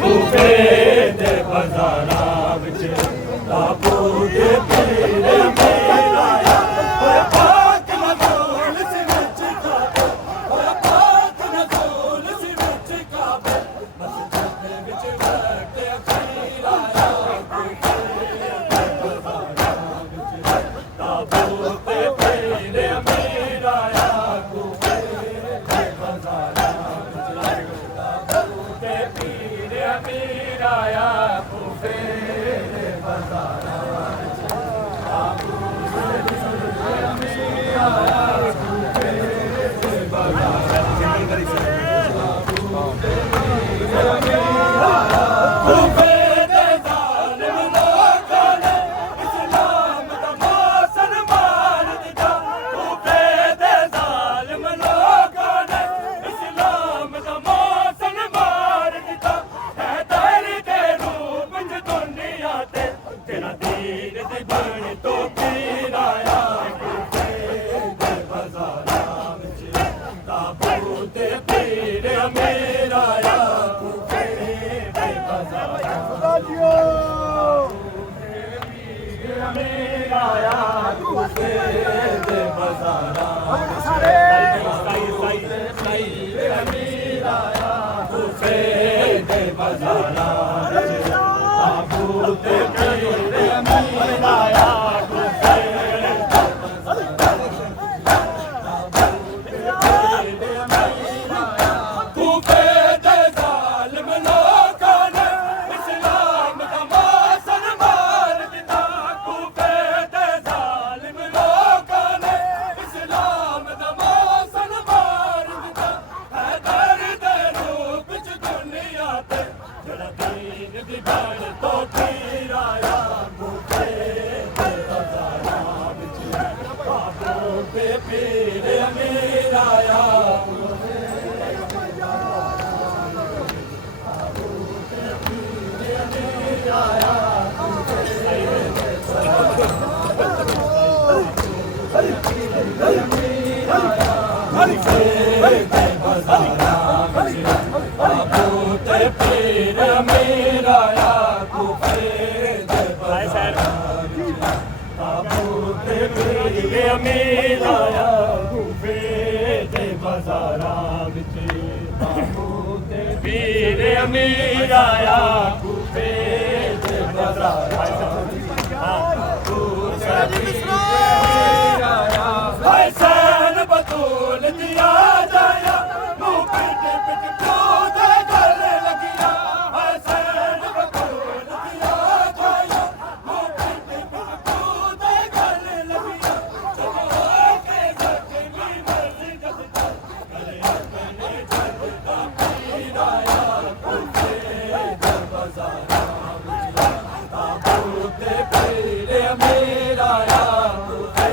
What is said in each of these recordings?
कूफे दे बाज़ारां विच ताबूत पीर अमीर आया ओए पाक नज़ूल सी विच काबे ओए पाक नज़ूल सी विच काबे मस्जिद दे विच वक्त अखीर आया कूफे दे बाज़ारां विच ताबूत पीर अमीर आया कूफे दे बाज़ारां पीर अमीर आया कूफे दे बाज़ारां विच ताबूत पीर अमीर आया कूफे दे बाज़ारां कूफे दे ज़ालिम लोकां ने इस्लाम दा मौसन मार दिता कूफे दे ज़ालिम लोकां ने इस्लाम दा मौसन मार दिता हैदर दे रूप च दुनिया ते तेरा दीन दी बन तो पीर आया कूफे दे बाज़ारां विच ताबूत पीर अमीर आया कूफे दे बाज़ारां अमीर आया कूफे दे बाज़ारां पीर अमीर आया कूफे दे बाज़ारां ताबूत पीर अमीर आया कूफे कूफे दे ज़ालिम लोकां ने इस्लाम दा मौसन मार दिता कूफे दे ज़ालिम लोकां ने इस्लाम दा मौसन मार दिता हैदर दे रूप च दुनिया ते जेड़ा दीन दी बन तो पीर आया कूफे दे बाज़ारां विच ताबूत पीर अमीर आया ताबूत पीर अमीर आया कूफे दे बाज़ारां ताबूत पीर अमीर आया कूफे दे बाज़ारां विच ताबूत पीर अमीर आया कूफे दे बाज़ारां हसन बतूल दिया जाया मुँह पिट पिट क्यों दे गले लगिया हसन बतूल दिया जाया मुँह पिट पिट क्यों दे गले लगिया चलो के जख्मी मस्जिद का गले अपने जग का पीर आया कूफे दे बाज़ारां विच ताबूत पीर अमीर आया कूफे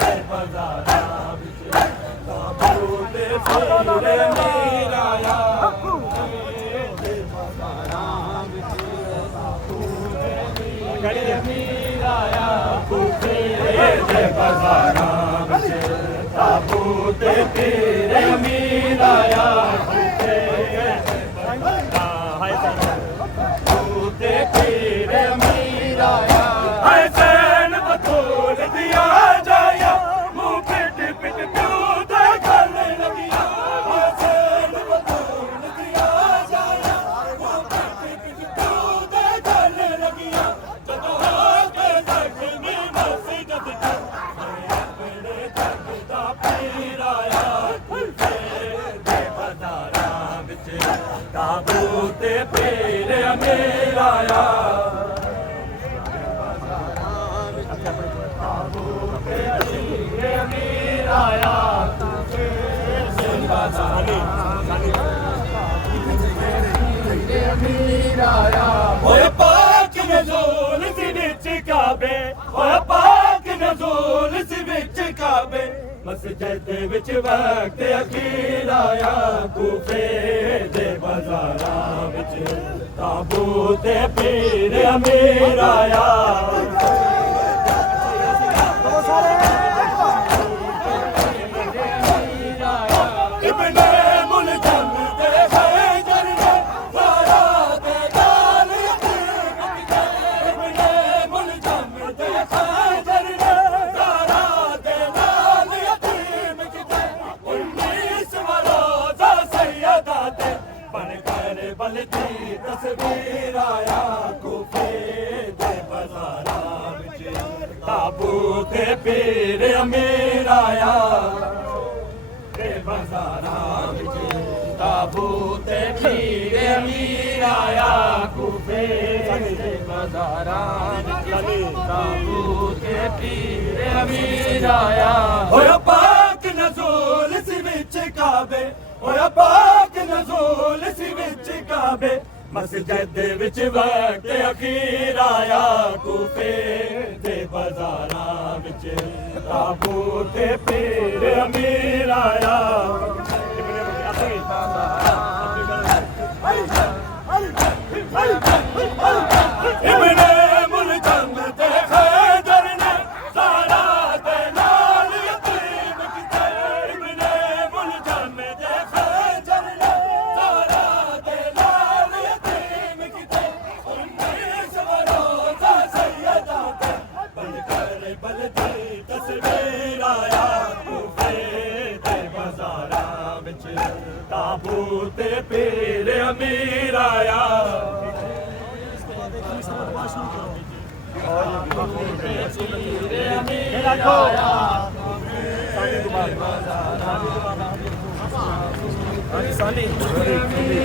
दे बाज़ारां विच ताबूत पीर अमीर आया कूफे दे बाज़ारां विच ताबूत पीर अमीर आया कूफे दे बाज़ारां विच ताबूत पीर अमीर आया कूफे दे ताबूत पीर अमीर आया हसन बतूल दिया जाया मुँह पिट पिट क्यों दे गले लगिया हसन बतूल दिया जाया मुँह पिट पिट क्यों दे गले लगिया जदों के जख्मी मस्जिद का अपने जग दा पीर आया कूफे दे बाज़ारां विच ताबूत पीर अमीर आया ताबूत पीर अमीर आया कूफे दे बाज़ारां अमीर आया ओए पाक नज़ूल सी विच काबे ओए पाक नज़ूल सी विच काबे मस्जिद विच वक्त अखीर आया कूफे दे बाज़ारां विच ताबूत पीर अमीर आया इब्ने मुल्ज़म बाज़ारां विच ताबूत पीर अमीर आया ते बाज़ारां विच ताबूत पीर अमीर आया कूफे दे बाज़ारां विच ताबूत पीर अमीर आया होया पाक नज़ूल सी विच काबे होया पाक नज़ूल सी विच काबे मस्जिद विच वक्त अखीर आया कूफे दे बाज़ारां विच ताबूत पीर अमीर आया इब्ने मुलज़म ते खैदर ने ज़हरा दे नाल यतीम कीते इब्ने मुलज़म ते खैदर ने ज़हरा दे नाल यतीम कीते उन्नीस वरोज़ा सैयदा ते बनकर बलदी तस्वीर आया कूफे दे बाज़ारां विच ताबूत पीर अमीर आया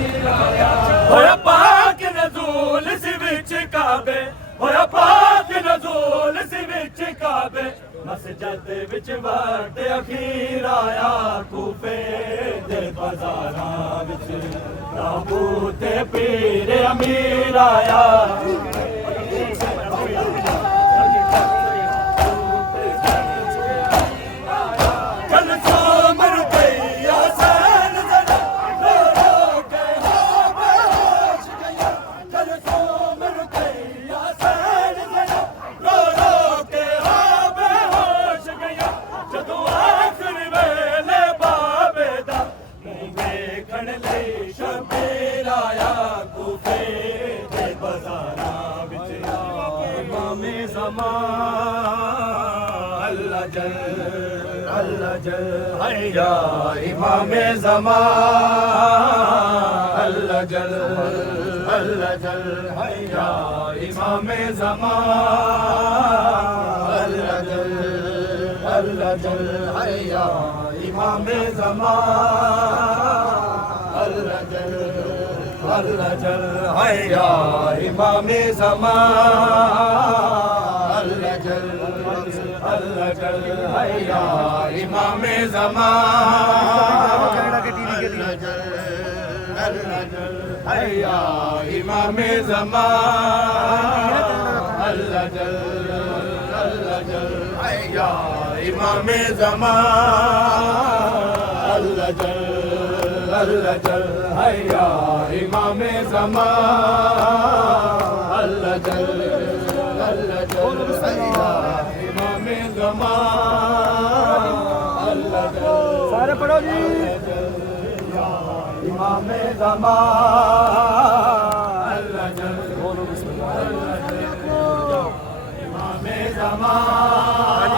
होया पाक नज़ूल सी विच काबे होया पाक नज़ूल सी विच काबे मस्जिद विच वक्त अखीर आया कूफे दे बाज़ारां विच ताबूत पीर अमीर आया अल्लाह जल हैया इमामे ज़मान अल्लाह जल हैया इमामे ज़मान अल्लाह जल हैया इमामे ज़मान अल्लाह जल हैया इमामे ज़मान अल्लाह जल हैया इमामे ज़मान अल्लाह जल हैया इमामे ज़मान अल्लाह जल हैया इमामे ज़मान अल्लाह जल हैया इमामे ज़मान अल्लाह जल हैया इमामे ज़मान अल्लाह जल सारे पढ़ो जी इमामे ज़मान अल्लाह जल बोलो बिस्मिल्लाह इमामे ज़मान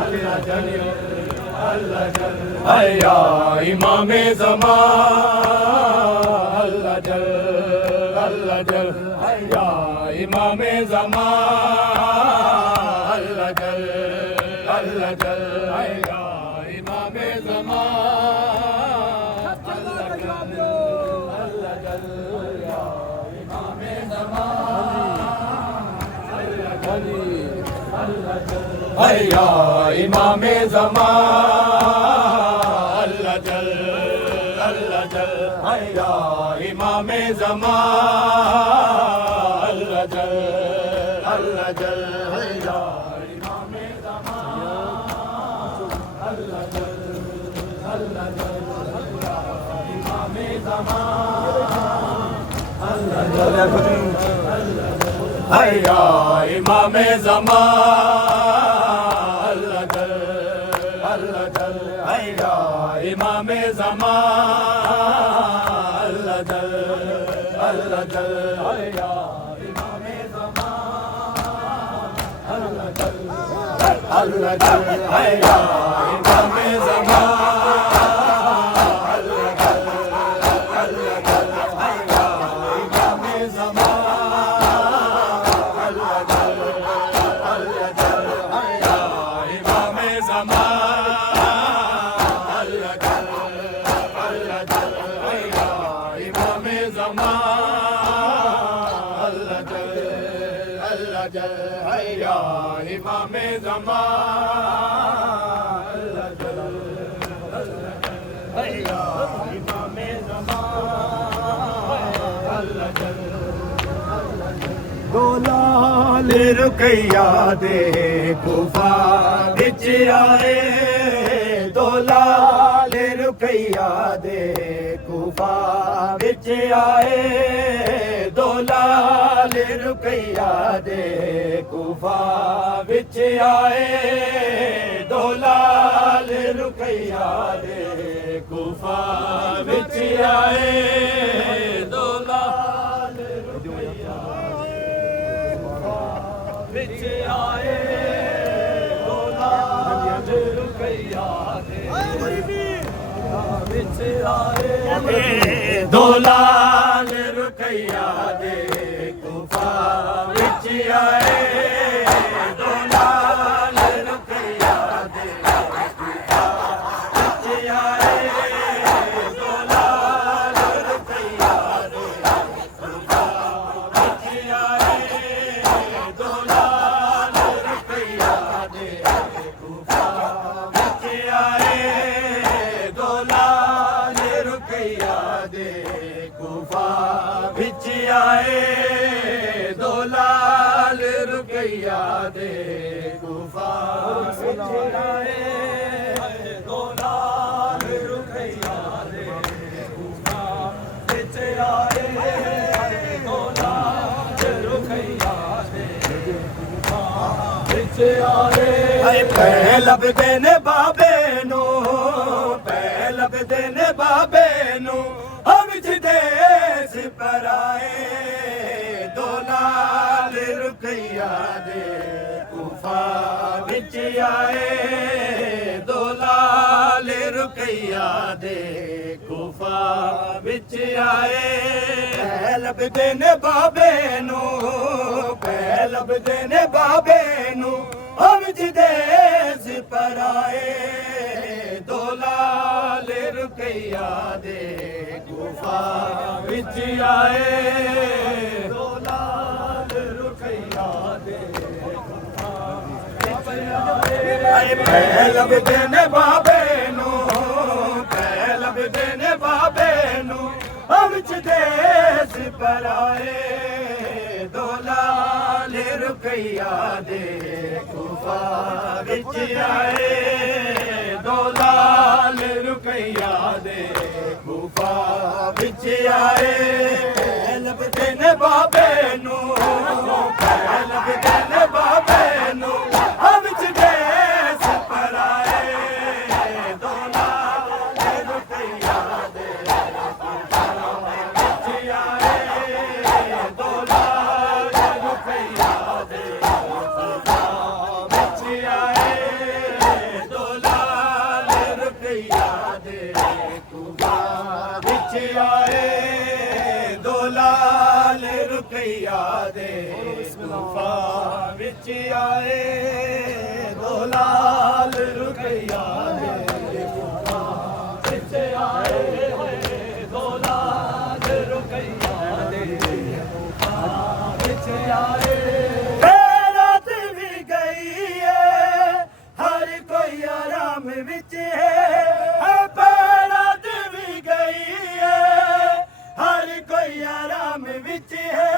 अल्लाह जल हैया इमामे ज़मान अल्लाह जल हैया इमामे ज़मान अल्लाह जल हैया इमामे ज़मान अल्लाह जल इमामे ज़मान हैया इमामे ज़मान अल्लाह जल हैया इमामे ज़मान अल्लाह जल हैया इमामे ज़मान अल्लाह जल इमामे ज़मान हैया इमामे ज़मान अल्लाह जल हैया इमामे ज़मान अल्लाह जल हैया इमामे ज़मान अल्लाह जल हैया इमामे ज़मान जल है या इमाम ज़मान अल्लाह जल है या इमाम ज़मान अल्लाह जल दो लाल रुकैया दे कुफा विच आए दो लाल रुकैया दे कुफा विच आए दो लाल रुकैया दे कुफा विच आए दो लाल रुकैया दे कुफा विच आए दो लाल रुकैया विच आए दो लाल रुकैया दे विच आए दो लाल रुकैया दे कुफा विच आए दो लाल रुकैया दे कुफा विच आए दो लाल रुकैया दे कुफा विच आए दो लाल रुकैया दे कुफा विच आए दो लाल रुकैया दे कुफा विच आए दो लाल रुकैया दे कुफा विच आए दो लाल रुकैया दे कुफा विच आए दो लाल रुकैया दे कुफा विच आए पै लभदे ने बाबे नू पै लभदे ने बाबे नू विच देस पर आए दो लाल रुकैया दे कुफा विच आए दो लाल रुकैया दे कुफा विच आए पै लभदे ने बाबे नू पै लभदे ने बाबे नू विच देस पर आए दो लाल रुकैया दे कुफा विच आए दो लाल रुकैया दे कुफा विच आए पै लभदे ने बाबे नू पै लभदे ने बाबे नू विच देस पर आए दो लाल रुकैया दे कुफा विच आए दो लाल रुकैया दे कुफा विच आए लभदे ने बाबे नू लभदे ने बाबे नू विच देस पर आए दो लाल रुकैया दे कुफा विच आए दो लाल रुकैया दे कुफा विच आए दो लाल रुकैया दे कुफा विच आए दो लाल रुकैया दे कुफा विच आए दो लाल रुकैया दे कुफा विच आए दो लाल रुकैया दे कुफा विच आए रात भी गई है हर कोई आराम विच है रात भी गई है हर कोई आराम विच है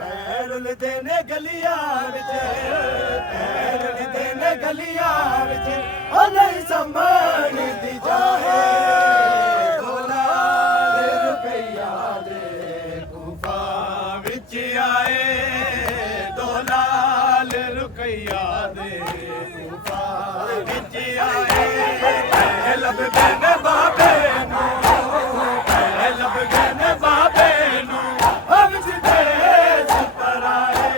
पैर उलदे ने गलियां विच पैर उलदे ने गलियां विच नहीं समझ दी जाए दो लाल रुकैया दे कुफा विच आए दो लाल रुकैया दे कुफा विच आए लभदे ने बाबे नू लभदे ने बाबे नू विच देस पर आए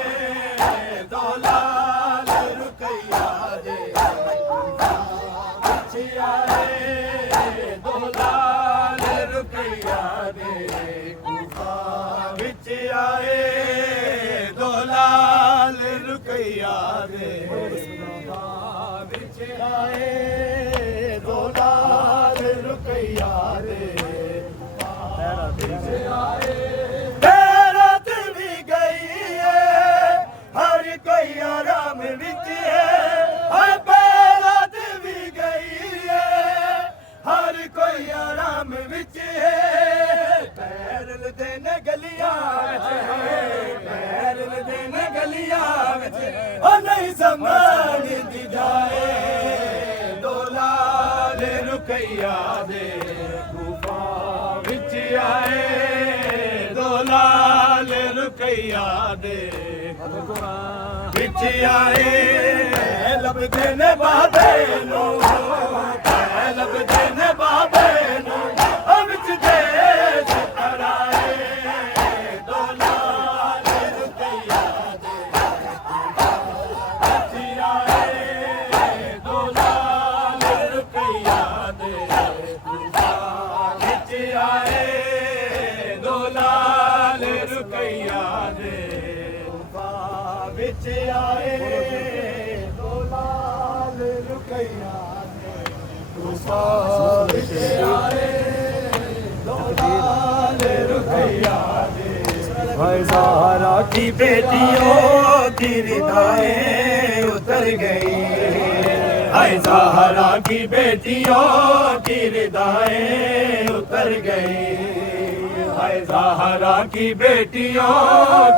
दो लाल रुकैया दे कुफा विच आए दो लाल रुकैया दे कुफा विच आए दो लाल रुकैया दे कुफा विच आए दो लाल रुकैया दे नहीं संभाल दी जाए दोलाल रुकैया दे गुफा विच आए दोलाल रुकैया दे गुफा विच आए लभदे ने बाबे नू लभदे ने बाबे नू विच देश कराए दोलाल रुकैया दे विच आए दोलाल रुकैया दे गुफा विच आए दोलाल रुकैया दे गुफा विच आए दोलाल रुकैया दे गुफा विच आए दोलाल रुकैया दे हाय ज़हरा की बेटियों की रिदाएं उतर गई हाय ज़हरा की बेटियों की रिदाएं उतर गई हाय ज़हरा की बेटियों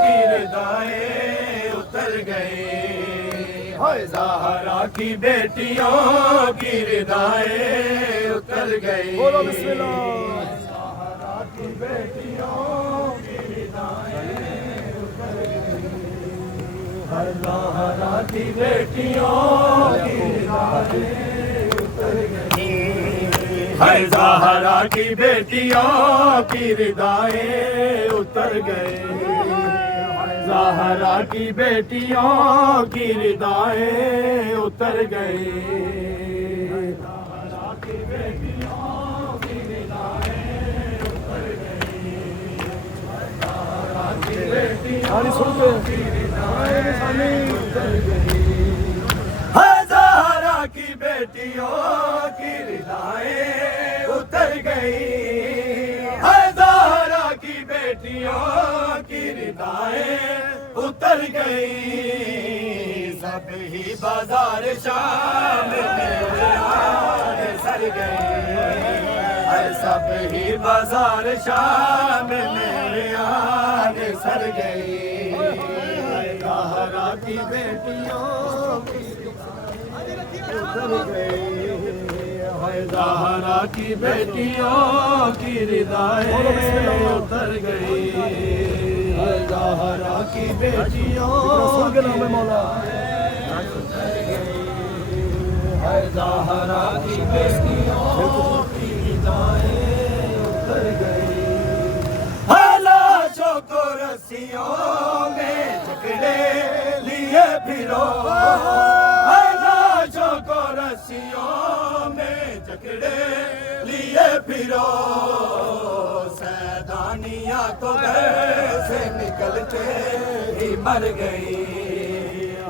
की रिदाएं उतर गई हाय ज़हरा की बेटियों की रिदाएं उतर गई बोलो बिस्मिल्लाह ज़हरा की बेटियों की रिदाएं उतर गई हाय ज़हरा की बेटियों की रिदाएं उतर गई हाय ज़हरा की बेटियों की रिदाएं उतर गई ज़हरा की बेटियों की रिदाएं उतर गई ज़हरा की बेटियों की रिदाएं उतर गई ज़हरा की बेटियों की रिदाएं उतर गई ज़हरा की बेटियों की रिदाएं उतर गई ज़हरा की बेटियों की रिदाएं उतर गई सब ही बाजार शाम में सर गई सब ही बाजार शाम में सर गई ज़हरा की बेटियों की उतर गई ज़हरा की बेटियों की रिदाएं उतर गई ज़हरा की बेटियों की मौला उतर गई ज़हरा की बेटियों की रिदाएं उतर गई लाशों को रस्सियों में जकड़े लिए फिरो लाशों को रस्सियों में जकड़े लिए फिरो सैदानिया तो घर से निकलते ही मर गई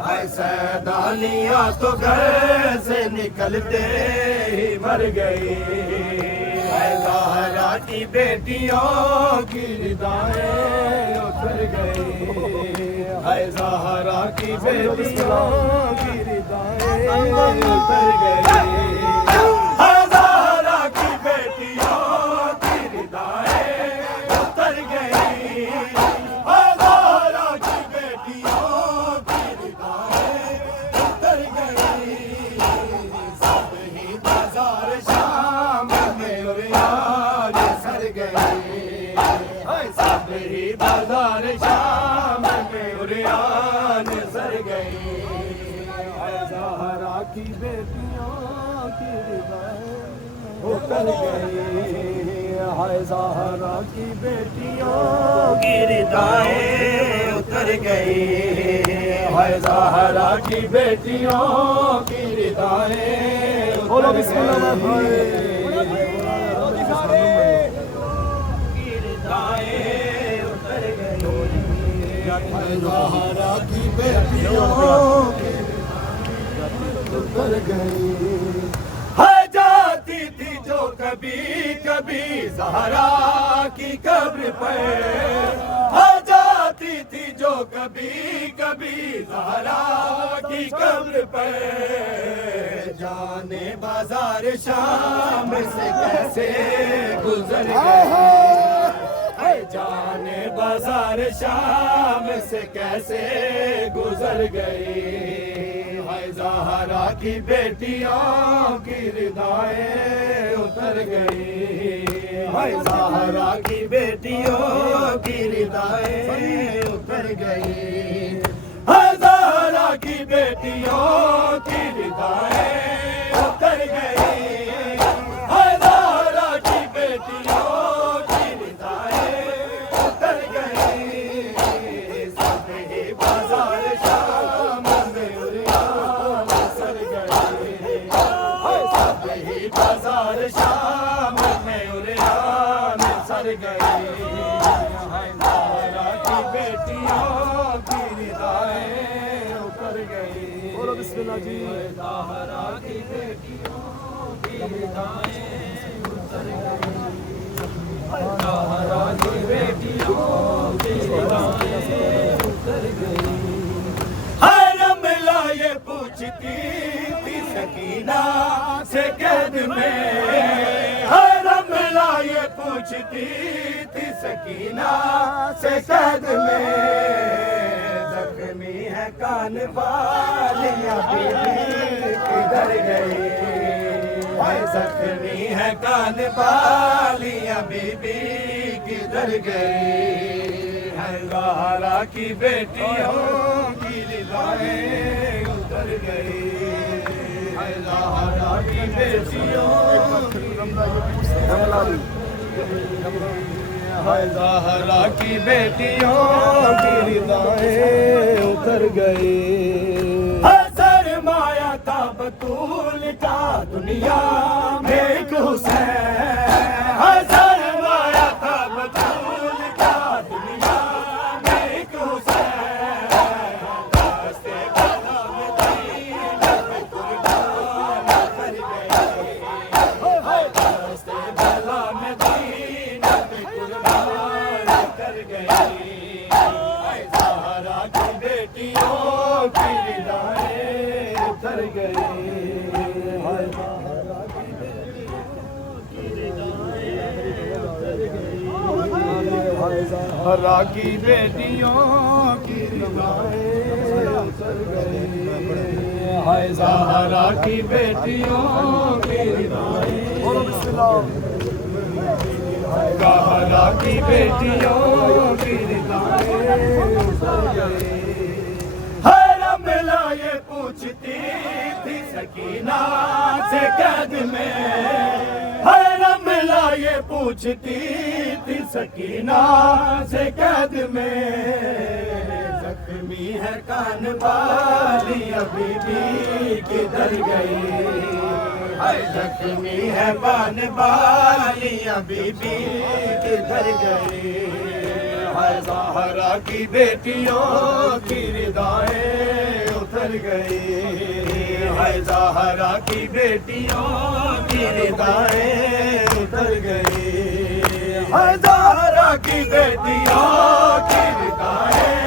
हाय सैदानिया तो घर से निकलते ही मर गई हाय ज़हरा की बेटियों की रिदाएं उतर गई हाय ज़हरा की बेटियों की रिदाएं उतर गई ज़हरा की बेटियों की रिदाएं उतर गई ज़हरा की बेटियों की रिदाएं उतर गई सब ही बाजार शाम में उड़ान सर गई सब ही बाजार शाम में उड़ान सर गई ज़हरा की बेटियों की रिदाएं उतर गई हाय ज़हरा की बेटियों की रिदाएं उतर गई हाय ज़हरा की बेटियों की रिदाएं बोलो बिस्मिल्लाह की रिदाएं उतर गई ज़हरा की बेटियों की उतर गई जाती थी जो कभी कभी ज़हरा की कब्र पर जाती थी जो कभी कभी ज़हरा की कब्र पर जाने बाजार शाम से कैसे गुजर गए जाने बाजार शाम से कैसे गुजर गई। हाय ज़हरा की बेटियों की रिदाएं उतर गई। हाय ज़हरा की बेटियों की रिदाएं उतर गई। हाय ज़हरा की बेटियों की रिदाएं उतर गई। हाय ज़हरा की बेटियों की रिदाएं उतर गई। सब ही बाजार शाम में उरियान सर गई। हाय सब ही बाजार शाम में उरियान सर गई। हाय ज़हरा की बेटियों की रिदाएं उतर गई। बोलो बिस्मिल्लाह जी। ज़हरा की बेटियों की रिदाएं उतर गई। ज़हरा की बेटियों की रिदाएं उतर गई। हर रमला ये पूछती थी सकीना से कैद में। हर रमला ये पूछती थी सकीना से कैद में। जख्मी है कान वालियां बीबी किधर गई। हाय जख्मी है कान वालियां बीबी किधर गई। है ज़हरा की बेटियों की रिदाएं उतर गई। है ज़हरा की बेटियों हाय ज़हरा की बेटियों की रिदाएं उतर गई। सरमाया था बतूल का दुनिया में एक हुसैन। सरमाया था बतूल का दुनिया में एक हुसैन। रास्ते बला में दीन कुर्बान कर गई। रास्ते बला में दीन कुर्बान कर गई। ज़हरा की बेटियों की रिदाएं उतर गई। हाय ज़हरा की बेटियों की रिदाएं उतर गई। हाय ज़हरा की बेटियों की रिदाएं उतर गई। हाय ज़हरा की बेटियों की रिदाएं बोलो बिस्मिल्लाह। ज़हरा की बेटियों की रिदाएं उतर गई। हर रमला ये पूछती थी सकीना से कैद में। हर रमला ये पूछती थी सकीना से कैद में। जख्मी है कान वालियां बीबी किधर गई। हाय जख्मी है कान वालियां बीबी किधर गई। हाय ज़हरा की बेटियों की रिदाएं उतर गई। हाय ज़हरा की बेटियों की रिदाएं उतर गई। हाय ज़हरा की बेटियों की रिदाएं